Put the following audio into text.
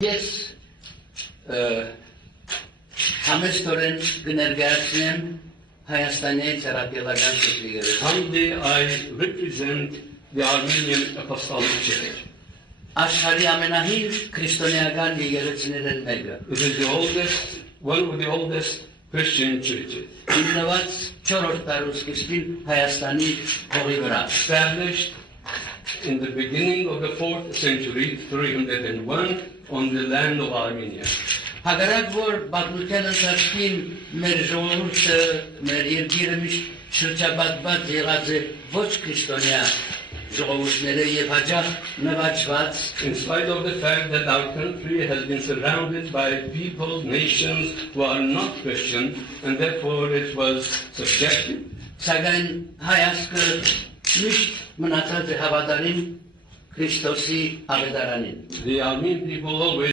Ես համեստորեն կներկայացնեմ Հայաստանի Ծառայողական Շրջանի Humbly I represent the Armenian Apostolic Church. Աշխարհի ամենահին քրիստոնեական եկեղեցիներն մեկը։ It is the oldest, one of the oldest Christian churches. Հիմնված 4-րդ տարուսկիցին Հայաստանի հողի վրա։ Established in the beginning of the 4th century, 301, on the land of Armenia. Հակառակ որ պատմության ընթացքին մեր ժողովուրդը, մեր երկիրը միշտ շրջապատված եղած է ոչ քրիստոնյա ժողովուրդները եւ հաջող նվաճված In spite of the fact that our country has been surrounded by people, nations who are not Christian, and therefore it was subjected. Սակայն հայացքը միշտ մնացած է հավատարիմ Քրիստոսի ավետարանին։ The Armenian people always